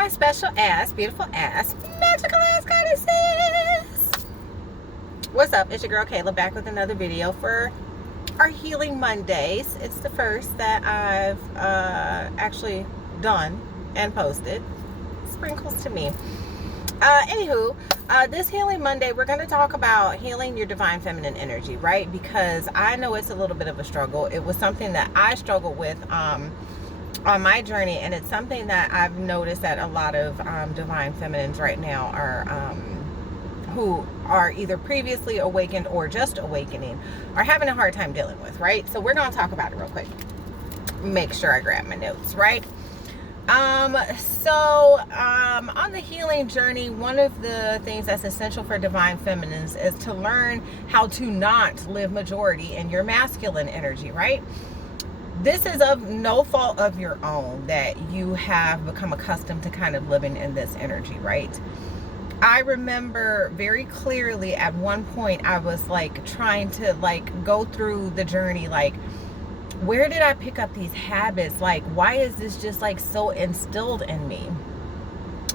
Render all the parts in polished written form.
my special ass, beautiful ass, magical ass goddesses. What's up? It's your girl Kayla back with another video for our Healing Mondays. It's the first that I've actually done and posted. Sprinkles to me. Anywho, this Healing Monday, we're going to talk about healing your divine feminine energy, right? Because I know it's a little bit of a struggle. It was something that I struggled with on my journey, and it's something that I've noticed that a lot of divine feminines right now are who are either previously awakened or just awakening are having a hard time dealing with, right? So we're going to talk about it real quick. Make sure I grab my notes, right? On the healing journey, one of the things that's essential for divine feminines is to learn how to not live majority in your masculine energy, right? This is of no fault of your own that you have become accustomed to kind of living in this energy, right? I remember very clearly at one point I was like trying to like go through the journey, like, where did I pick up these habits? Like, why is this just like so instilled in me?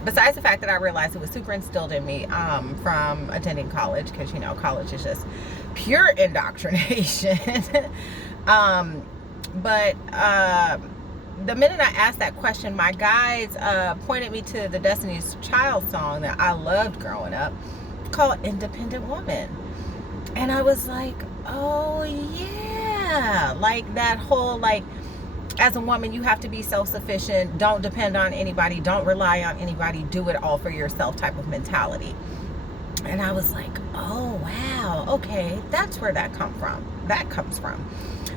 Besides the fact that I realized it was super instilled in me from attending college, because you know college is just pure indoctrination. But the minute I asked that question, my guides pointed me to the Destiny's Child song that I loved growing up called Independent Woman. And I was like, oh yeah, like that whole, like, as a woman, you have to be self-sufficient, don't depend on anybody, don't rely on anybody, do it all for yourself type of mentality. And I was like, oh wow, okay, that's where that comes from.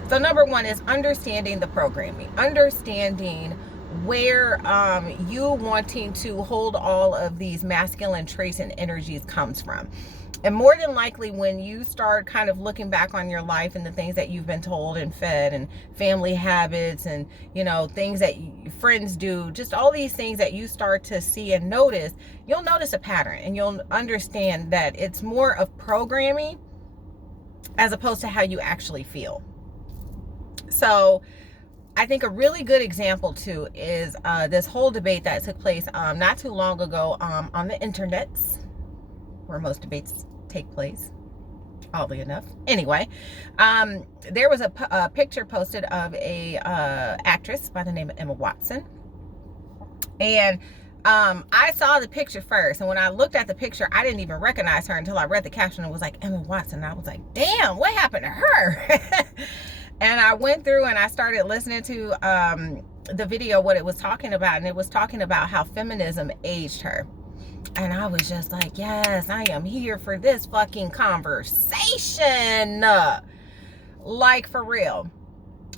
So number one is understanding the programming, understanding where you wanting to hold all of these masculine traits and energies comes from. And more than likely, when you start kind of looking back on your life and the things that you've been told and fed and family habits and, you know, things that friends do, just all these things that you start to see and notice, you'll notice a pattern and you'll understand that it's more of programming as opposed to how you actually feel. So I think a really good example too is this whole debate that took place not too long ago on the internets, where most debates take place, oddly enough. Anyway, there was a picture posted of a actress by the name of Emma Watson, and I saw the picture first, and when I looked at the picture, I didn't even recognize her until I read the caption and was like, Emma Watson. And I was like, damn, what happened to her? And I went through and I started listening to the video, what it was talking about, and it was talking about how feminism aged her. And I was just like, yes, I am here for this fucking conversation. Like, for real.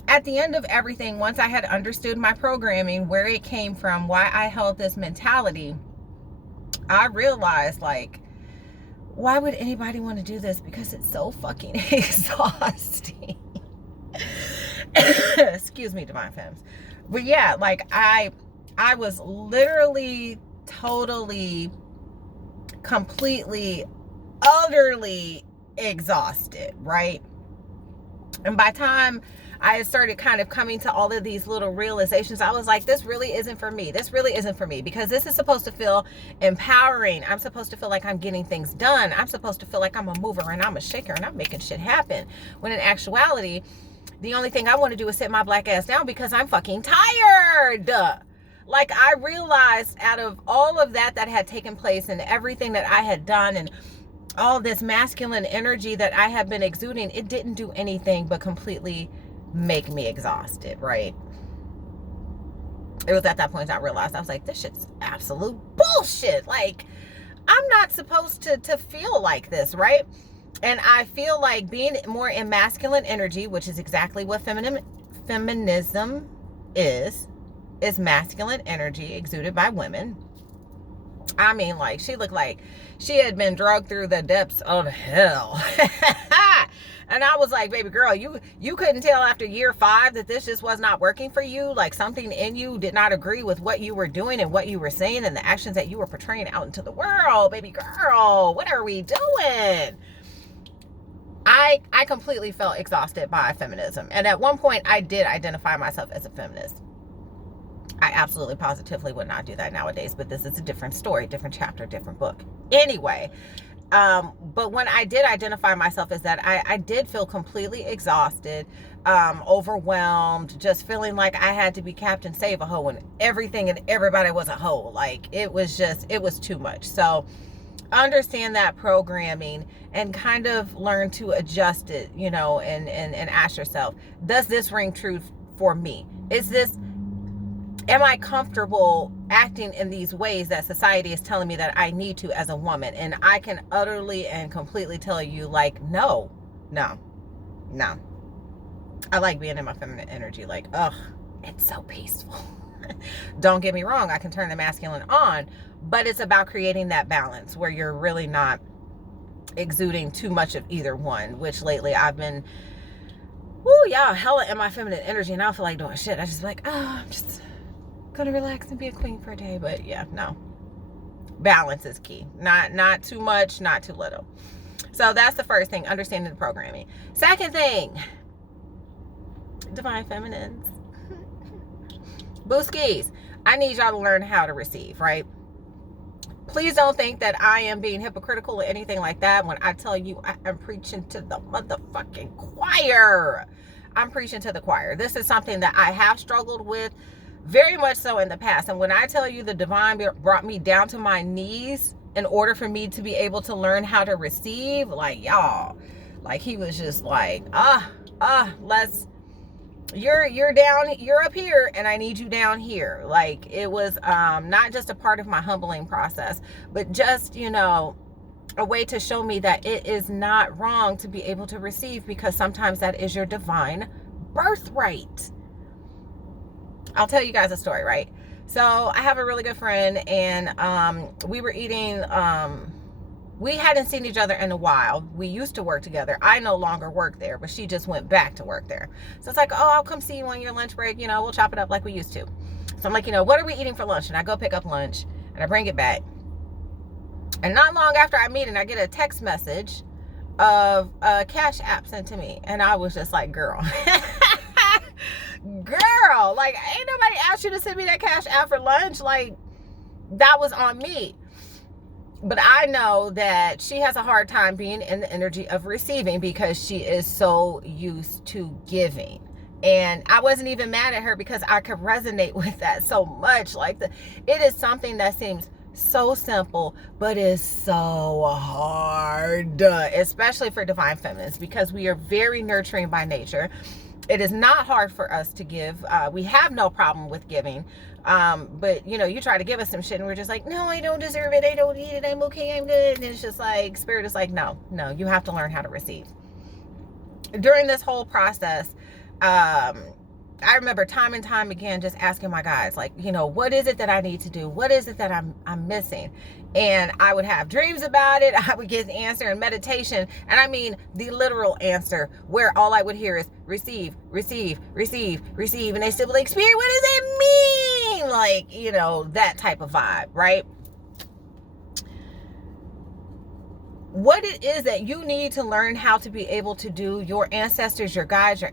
At the end of everything, once I had understood my programming, where it came from, why I held this mentality, I realized, like, why would anybody want to do this? Because it's so fucking exhausting. Excuse me, divine femmes. But yeah, like, I was literally, totally, completely, utterly exhausted, right? And by the time I started kind of coming to all of these little realizations, I was like, this really isn't for me. This really isn't for me, because this is supposed to feel empowering. I'm supposed to feel like I'm getting things done. I'm supposed to feel like I'm a mover and I'm a shaker and I'm making shit happen. When in actuality, the only thing I want to do is sit my black ass down because I'm fucking tired. Like, I realized out of all of that had taken place and everything that I had done and all this masculine energy that I have been exuding, it didn't do anything but completely make me exhausted, right? It was at that point I realized, I was like, this shit's absolute bullshit. Like, I'm not supposed to feel like this, right? And I feel like being more in masculine energy, which is exactly what feminism is masculine energy exuded by women. I mean, like, she looked like she had been drugged through the depths of hell. And I was like, baby girl, you couldn't tell after year 5 that this just was not working for you? Like, something in you did not agree with what you were doing and what you were saying and the actions that you were portraying out into the world. Baby girl, what are we doing? I completely felt exhausted by feminism. And at one point, I did identify myself as a feminist. I absolutely positively would not do that nowadays, but this is a different story, different chapter, different book. Anyway, but when I did identify myself as that, I did feel completely exhausted, overwhelmed, just feeling like I had to be Captain Save a Hoe and everything and everybody was a hoe. Like it was too much. So understand that programming and kind of learn to adjust it, and ask yourself, does this ring true for me? Am I comfortable acting in these ways that society is telling me that I need to as a woman? And I can utterly and completely tell you, like, no. I like being in my feminine energy. Like, ugh, it's so peaceful. Don't get me wrong, I can turn the masculine on, but it's about creating that balance where you're really not exuding too much of either one, which lately I've been, hella in my feminine energy, and I don't feel like doing shit. I just like, I'm just gonna relax and be a queen for a day. But yeah, no, balance is key. Not too much, not too little. So that's the first thing, understanding the programming. Second thing, divine feminines, booskies, I need y'all to learn how to receive, right? Please don't think that I am being hypocritical or anything like that when I tell you I am preaching to the motherfucking choir. I'm preaching to the choir. This is something that I have struggled with very much so in the past. And when I tell you the divine brought me down to my knees in order for me to be able to learn how to receive, like, y'all, like he was just like, you're down, you're up here, and I need you down here. Like, it was not just a part of my humbling process, but just, a way to show me that it is not wrong to be able to receive, because sometimes that is your divine birthright. I'll tell you guys a story, right? So I have a really good friend, and we were eating, we hadn't seen each other in a while. We used to work together. I no longer work there, but she just went back to work there. So it's like, I'll come see you on your lunch break. We'll chop it up like we used to. So I'm like, what are we eating for lunch? And I go pick up lunch and I bring it back. And not long after I meet, and I get a text message of a Cash App sent to me. And I was just like, girl, like, ain't nobody asked you to send me that Cash App for lunch. Like, that was on me. But I know that she has a hard time being in the energy of receiving because she is so used to giving. And I wasn't even mad at her because I could resonate with that so much. Like, it is something that seems so simple, but is so hard, especially for divine feminines, because we are very nurturing by nature. It is not hard for us to give. We have no problem with giving. But you try to give us some shit and we're just like, no, I don't deserve it. I don't need it. I'm okay. I'm good. And it's just like, spirit is like, no, you have to learn how to receive. During this whole process, I remember time and time again just asking my guys, like, what is it that I need to do? What is it that I'm missing? And I would have dreams about it. I would get the answer in meditation. And I mean the literal answer, where all I would hear is receive, receive, receive, receive. And they still be like, Spirit, what does that mean? Like, that type of vibe, right? What it is that you need to learn how to be able to do, your ancestors, your guides, your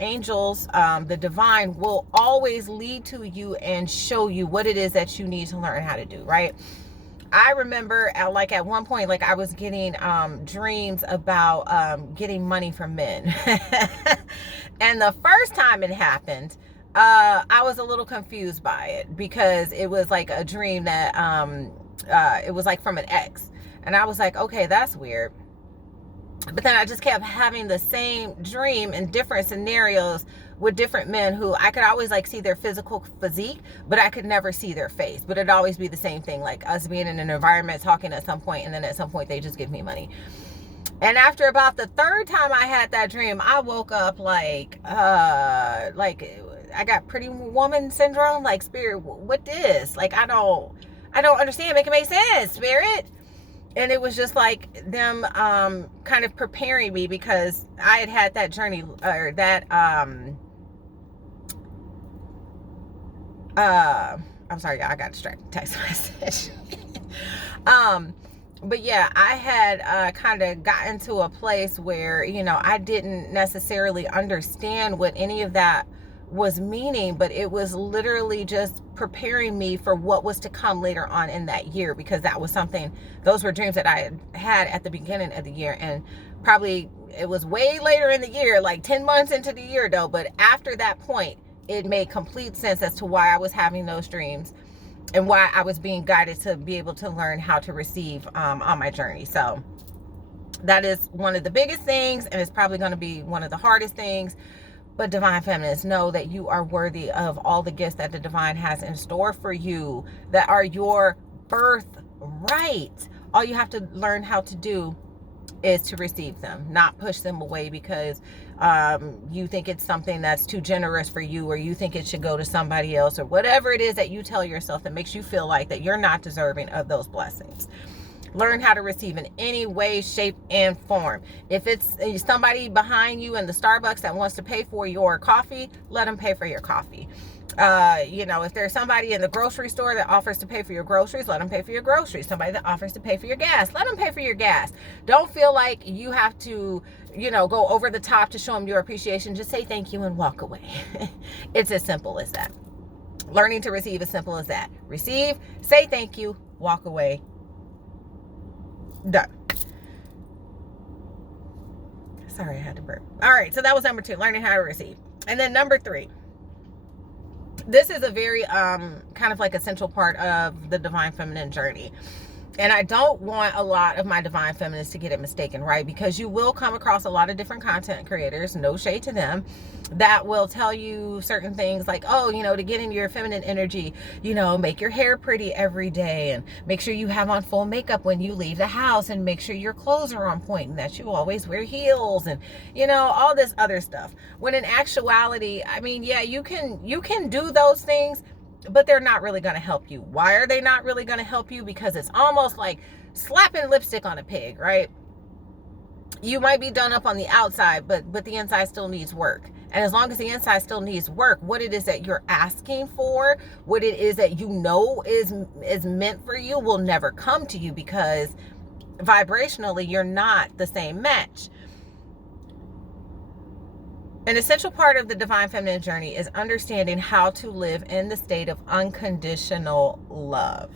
angels, the divine will always lead to you and show you what it is that you need to learn how to do, right? I remember at one point, like, I was getting dreams about getting money from men. And the first time it happened, I was a little confused by it because it was like a dream that it was like from an ex. And I was like, okay, that's weird. But then I just kept having the same dream in different scenarios with different men who I could always like see their physical physique, but I could never see their face. But it'd always be the same thing, like us being in an environment talking at some point, and then at some point they just give me money. And after about the third time I had that dream, I woke up like I got pretty woman syndrome. Like, Spirit, what this? Like, I don't understand. Make it make sense, Spirit. And it was just like them kind of preparing me, because I had that journey, or that I'm sorry, I got distracted. Text message. But yeah, I had kind of gotten to a place where I didn't necessarily understand what any of that was meaning, but it was literally just preparing me for what was to come later on in that year, because that was something, those were dreams that I had at the beginning of the year. And probably it was way later in the year, like 10 months into the year though, but after that point, it made complete sense as to why I was having those dreams and why I was being guided to be able to learn how to receive on my journey. So that is one of the biggest things, and it's probably going to be one of the hardest things. But divine feminists, know that you are worthy of all the gifts that the divine has in store for you, that are your birthright. All you have to learn how to do is to receive them, not push them away because you think it's something that's too generous for you, or you think it should go to somebody else, or whatever it is that you tell yourself that makes you feel like that you're not deserving of those blessings. Learn how to receive in any way, shape, and form. If it's somebody behind you in the Starbucks that wants to pay for your coffee, let them pay for your coffee. If there's somebody in the grocery store that offers to pay for your groceries, let them pay for your groceries. Somebody that offers to pay for your gas, let them pay for your gas. Don't feel like you have to, go over the top to show them your appreciation. Just say thank you and walk away. It's as simple as that. Learning to receive, as simple as that. Receive, say thank you, walk away. Done. Sorry, I had to burp. All right, so that was number 2, learning how to receive. And then number 3, this is a very kind of like essential part of the divine feminine journey. And I don't want a lot of my divine feminists to get it mistaken, right? Because you will come across a lot of different content creators, no shade to them, that will tell you certain things like, oh, to get in your feminine energy, make your hair pretty every day, and make sure you have on full makeup when you leave the house, and make sure your clothes are on point, and that you always wear heels, and all this other stuff. When in actuality, I mean, yeah, you can do those things, but they're not really going to help you. Why are they not really going to help you? Because it's almost like slapping lipstick on a pig, right? You might be done up on the outside, but the inside still needs work. And as long as the inside still needs work, what it is that you're asking for, what it is that is meant for you, will never come to you, because vibrationally you're not the same match. An essential part of the divine feminine journey is understanding how to live in the state of unconditional love.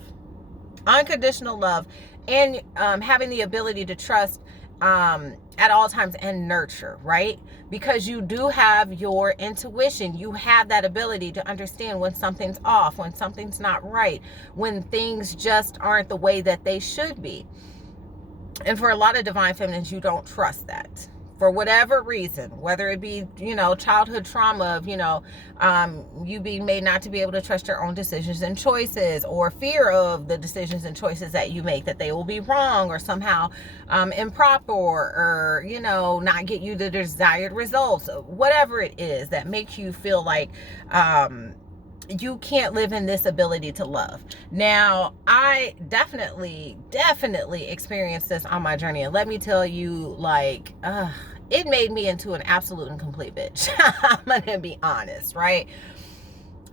Unconditional love, and having the ability to trust at all times and nurture, right? Because you do have your intuition. You have that ability to understand when something's off, when something's not right, when things just aren't the way that they should be. And for a lot of divine feminines, you don't trust that. For whatever reason, whether it be, childhood trauma of, you being made not to be able to trust your own decisions and choices, or fear of the decisions and choices that you make, that they will be wrong or somehow improper, or, not get you the desired results, whatever it is that makes you feel like you can't live in this ability to love. Now, I definitely experienced this on my journey. And let me tell you, it made me into an absolute and complete bitch. I'm going to be honest, right?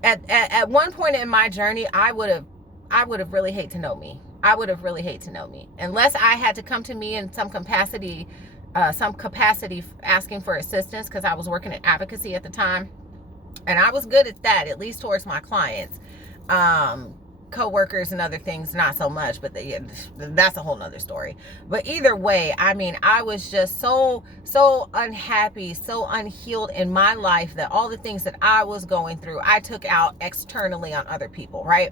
At one point in my journey, I would have really hate to know me. I would have really hate to know me. Unless I had to come to me in some capacity asking for assistance, because I was working in advocacy at the time. And I was good at that, at least towards my clients. Co-workers and other things, not so much, but that's a whole nother story. But either way, I mean, I was just so unhappy, so unhealed in my life, that all the things that I was going through, I took out externally on other people, right?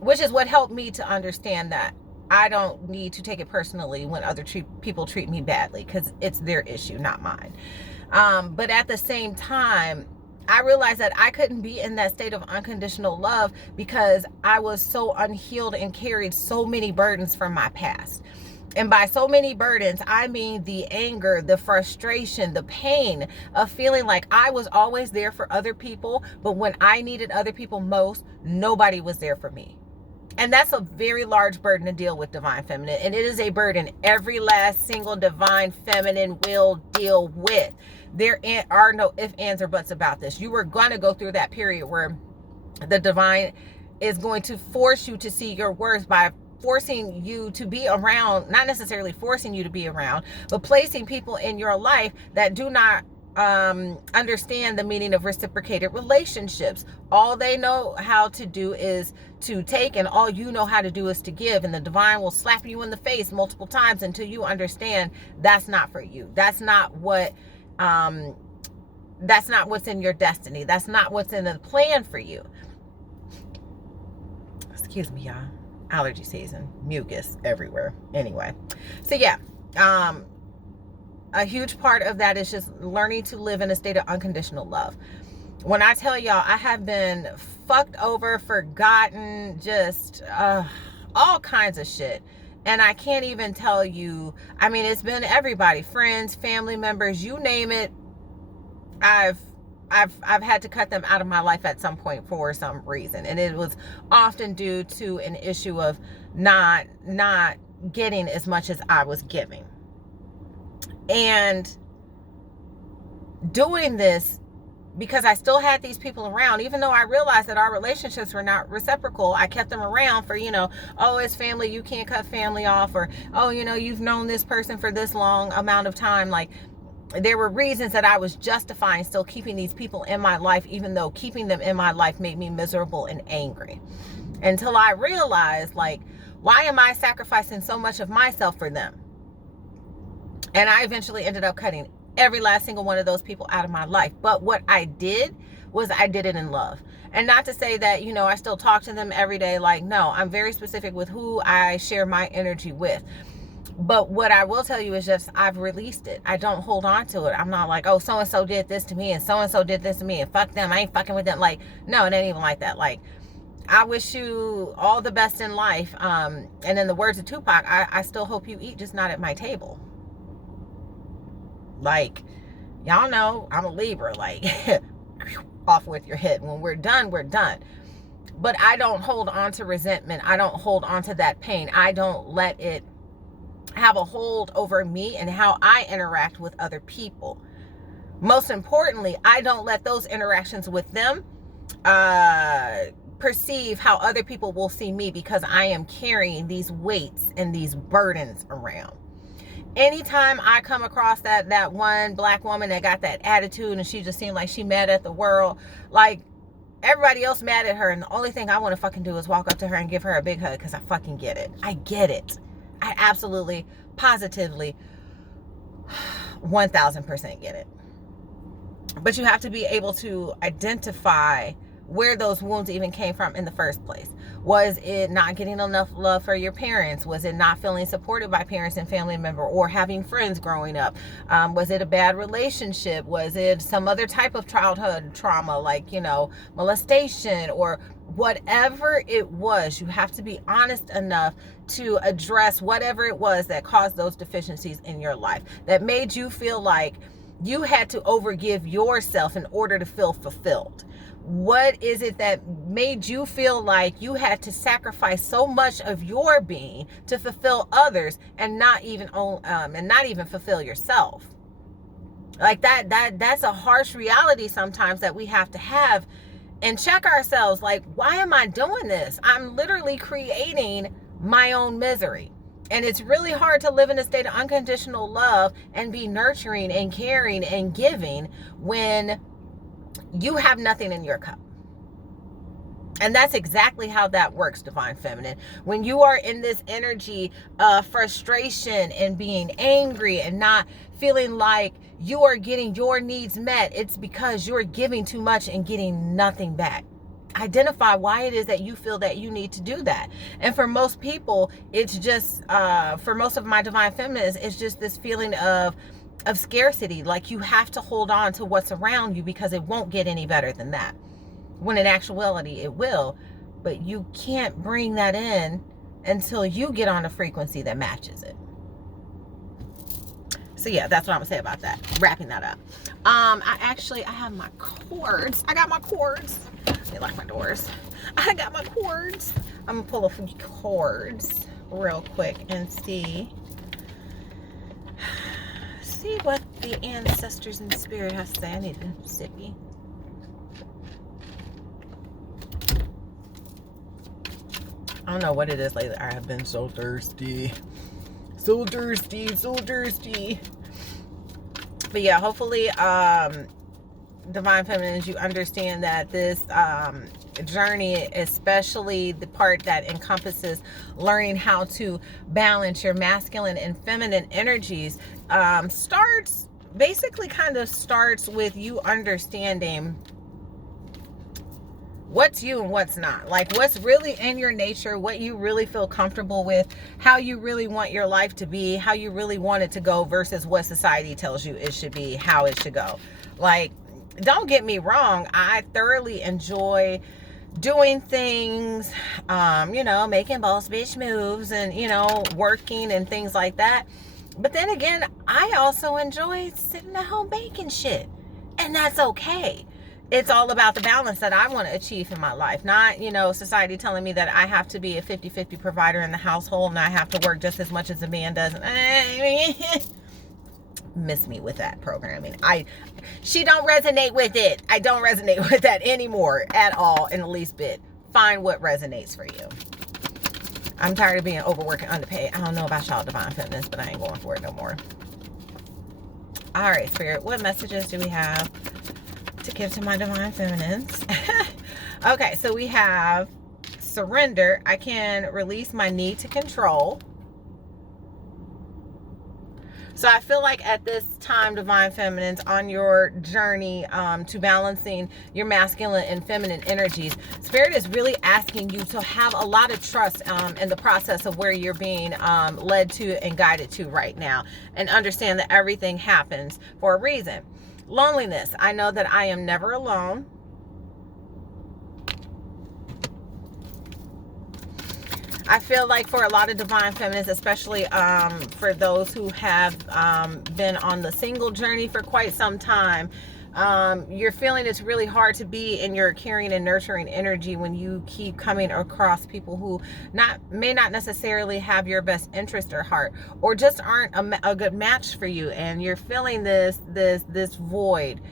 Which is what helped me to understand that I don't need to take it personally when other people treat me badly, because it's their issue, not mine. But at the same time, I realized that I couldn't be in that state of unconditional love because I was so unhealed and carried so many burdens from my past. And by so many burdens, I mean the anger, the frustration, the pain of feeling like I was always there for other people, but when I needed other people most, nobody was there for me. And that's a very large burden to deal with, divine feminine. And it is a burden every last single divine feminine will deal with. There are no ifs, ands, or buts about this. You are going to go through that period where the divine is going to force you to see your worth by forcing you to be around, not necessarily forcing you to be around, but placing people in your life that do not understand the meaning of reciprocated relationships. All they know how to do is to take, and all you know how to do is to give. And the divine will slap you in the face multiple times until you understand that's not for you. That's not what's in your destiny. That's not what's in the plan for you. Excuse me, y'all. Allergy season, mucus everywhere. Anyway, so yeah, a huge part of that is just learning to live in a state of unconditional love. When I tell y'all, I have been fucked over, forgotten, just all kinds of shit. And I can't even tell you, I mean, it's been everybody, friends, family members, you name it. I've had to cut them out of my life at some point for some reason. And it was often due to an issue of not getting as much as I was giving. And doing this because I still had these people around, even though I realized that our relationships were not reciprocal. I kept them around for, oh, it's family, you can't cut family off, or, oh, you've known this person for this long amount of time. Like, there were reasons that I was justifying still keeping these people in my life, even though keeping them in my life made me miserable and angry. Until I realized, like, why am I sacrificing so much of myself for them? And I eventually ended up cutting every last single one of those people out of my life. But what I did was I did it in love. And not to say that, I still talk to them every day. Like, no, I'm very specific with who I share my energy with. But what I will tell you is just I've released it. I don't hold on to it. I'm not like, oh, so-and-so did this to me and so-and-so did this to me and fuck them. I ain't fucking with them. Like, no, it ain't even like that. Like, I wish you all the best in life. And in the words of Tupac, I still hope you eat, just not at my table. Like, y'all know I'm a Libra. Like, off with your head. When we're done, we're done. But I don't hold on to resentment. I don't hold on to that pain. I don't let it have a hold over me and how I interact with other people. Most importantly, I don't let those interactions with them perceive how other people will see me, because I am carrying these weights and these burdens around. Anytime I come across that one black woman that got that attitude and she just seemed like she mad at the world, like everybody else mad at her, and the only thing I want to fucking do is walk up to her and give her a big hug, because I fucking get it. I get it. I absolutely, positively, 1000% get it. But you have to be able to identify where those wounds even came from in the first place. Was it not getting enough love for your parents? Was it not feeling supported by parents and family member, or having friends growing up? Was it a bad relationship? Was it some other type of childhood trauma, like, molestation, or whatever it was? You have to be honest enough to address whatever it was that caused those deficiencies in your life, that made you feel like you had to overgive yourself in order to feel fulfilled. What is it that made you feel like you had to sacrifice so much of your being to fulfill others and not even fulfill yourself? Like that's a harsh reality sometimes that we have to have and check ourselves. Like, why am I doing this? I'm literally creating my own misery. And it's really hard to live in a state of unconditional love and be nurturing and caring and giving when you have nothing in your cup. And that's exactly how that works, Divine Feminine. When you are in this energy of frustration and being angry and not feeling like you are getting your needs met, it's because you're giving too much and getting nothing back. Identify why it is that you feel that you need to do that. And for most people, it's just, for most of my Divine Feminines, it's just this feeling of scarcity. Like you have to hold on to what's around you because it won't get any better than that. When in actuality, it will. But you can't bring that in until you get on a frequency that matches it. So yeah, that's what I'm gonna say about that. Wrapping that up. I have my cords. I got my cords. They lock my doors. I got my cords. I'm gonna pull a few cords real quick and see what the ancestors in spirit has to say. I need a sippy. I don't know what it is lately. I have been so thirsty. So thirsty. But yeah, hopefully, divine feminines, you understand that this journey, especially the part that encompasses learning how to balance your masculine and feminine energies, starts with you understanding what's you and what's not. Like, what's really in your nature, what you really feel comfortable with, how you really want your life to be, how you really want it to go, versus what society tells you it should be, how it should go. Like, don't get me wrong, I thoroughly enjoy doing things, making boss bitch moves and, working and things like that. But then again, I also enjoy sitting at home baking shit. And that's okay. It's all about the balance that I want to achieve in my life. Not, society telling me that I have to be a 50-50 provider in the household and I have to work just as much as a man does. Miss me with that programming. She don't resonate with it. I don't resonate with that anymore at all, in the least bit. Find what resonates for you. I'm tired of being overworked and underpaid. I don't know about y'all divine feminists, but I ain't going for it no more. All right, Spirit, what messages do we have to give to my divine feminines? Okay, so we have surrender. I can release my need to control. So I feel like at this time, divine feminines, on your journey to balancing your masculine and feminine energies, Spirit is really asking you to have a lot of trust in the process of where you're being led to and guided to right now, and understand that everything happens for a reason. Loneliness. I know that I am never alone. I feel like for a lot of divine feminists, especially for those who have been on the single journey for quite some time, you're feeling it's really hard to be in your caring and nurturing energy when you keep coming across people who may not necessarily have your best interest or heart, or just aren't a good match for you, and you're feeling this void.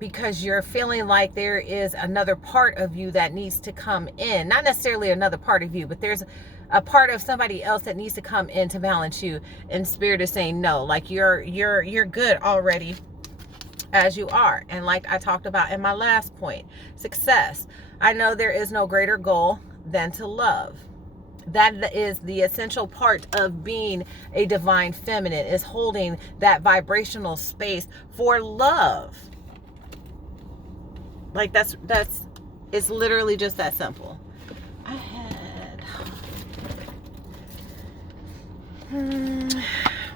Because you're feeling like there is another part of you that needs to come in. Not necessarily another part of you, but there's a part of somebody else that needs to come in to balance you. And Spirit is saying no, like you're good already as you are. And like I talked about in my last point, success. I know there is no greater goal than to love. That is the essential part of being a divine feminine, is holding that vibrational space for love. Like it's literally just that simple. I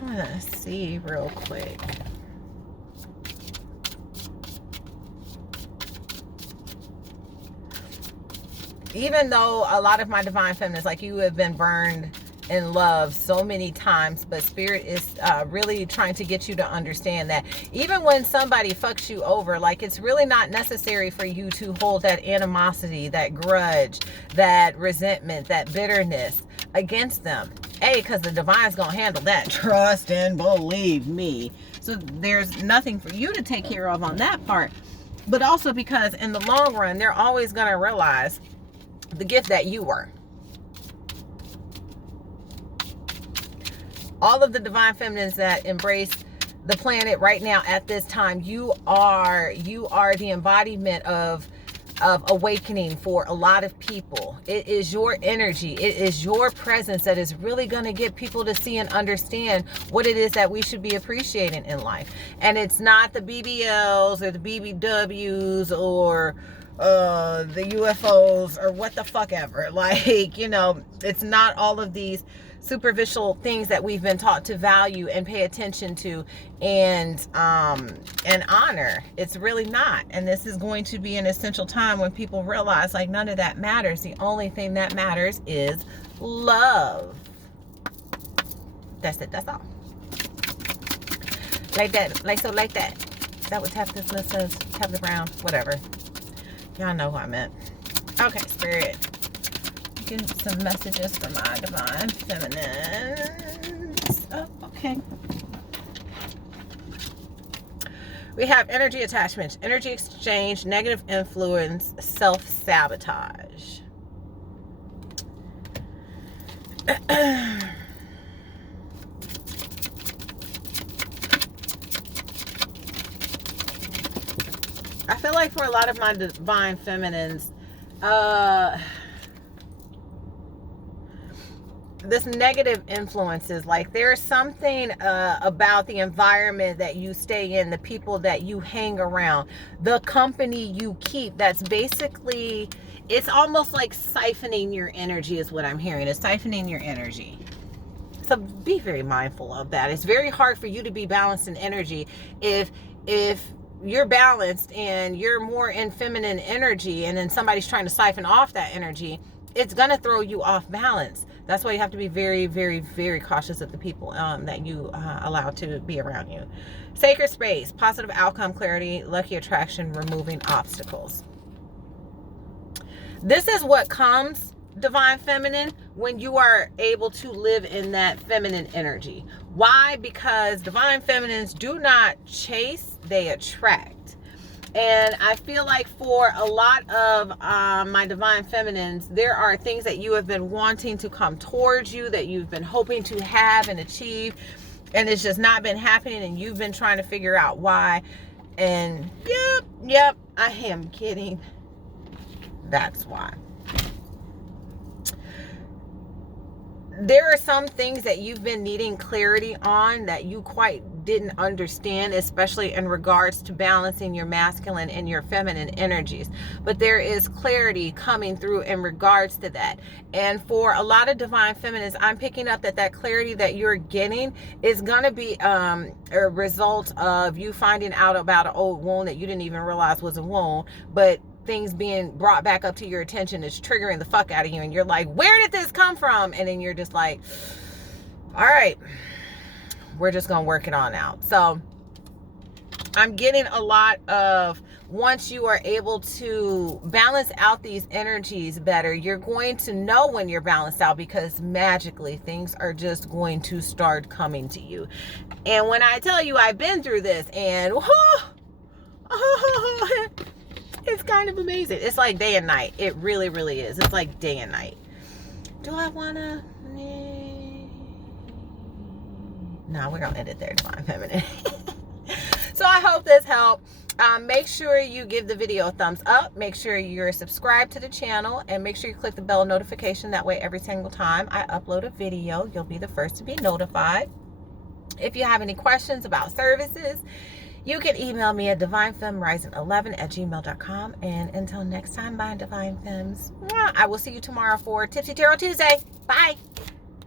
want to see real quick. Even though a lot of my divine feminists, like you, have been burned in love so many times, but Spirit is really trying to get you to understand that even when somebody fucks you over, like, it's really not necessary for you to hold that animosity, that grudge, that resentment, that bitterness against them. Because the divine's gonna handle that. Trust and believe me. So there's nothing for you to take care of on that part. But also because in the long run, they're always gonna realize the gift that you were. All of the divine feminines that embrace the planet right now at this time, you are the embodiment of awakening for a lot of people. It is your energy, it is your presence that is really going to get people to see and understand what it is that we should be appreciating in life. And it's not the BBLs or the BBWs or the UFOs or what the fuck ever. Like, it's not all of these superficial things that we've been taught to value and pay attention to and honor. It's really not. And this is going to be an essential time when people realize, like, none of that matters. The only thing that matters is love. That's it. That's all. Like that. Like so. Like that. Is that what Tap This List says? Tap the Brown. Whatever. Y'all know who I meant. Okay, Spirit. Get some messages from my divine feminines. Oh, okay. We have energy attachment, energy exchange, negative influence, self-sabotage. like for a lot of my divine feminines, this negative influences, like there's something about the environment that you stay in, the people that you hang around, the company you keep, that's basically, it's almost like siphoning your energy is what I'm hearing. It's siphoning your energy. So be very mindful of that. It's very hard for you to be balanced in energy if you're balanced and you're more in feminine energy, and then somebody's trying to siphon off that energy. It's gonna throw you off balance. That's why you have to be very, very, very cautious of the people that you allow to be around you. Sacred space, positive outcome, clarity, lucky attraction, removing obstacles. This is what comes, divine feminine, when you are able to live in that feminine energy. Why? Because divine feminines do not chase, they attract. And I feel like for a lot of my divine feminines, there are things that you have been wanting to come towards you, that you've been hoping to have and achieve, and it's just not been happening, and you've been trying to figure out why. And yep, I am kidding. That's why. There are some things that you've been needing clarity on that you quite didn't understand, especially in regards to balancing your masculine and your feminine energies. But there is clarity coming through in regards to that. And for a lot of divine feminines, I'm picking up that clarity that you're getting is going to be a result of you finding out about an old wound that you didn't even realize was a wound, but things being brought back up to your attention is triggering the fuck out of you, and you're like, where did this come from? And then you're just like, all right, we're just gonna work it on out. So I'm getting a lot of, once you are able to balance out these energies better, you're going to know when you're balanced out, because magically things are just going to start coming to you. And when I tell you I've been through this, and it's kind of amazing. It's like day and night. It really, really is. It's like day and night. Do I want to? No, we're going to end it there, divine feminine. So I hope this helped. Make sure you give the video a thumbs up. Make sure you're subscribed to the channel, and make sure you click the bell notification. That way every single time I upload a video, you'll be the first to be notified. If you have any questions about services, you can email me at divinefemrising11@gmail.com. And until next time, bye, Divine Femmes. I will see you tomorrow for Tipsy Tarot Tuesday. Bye.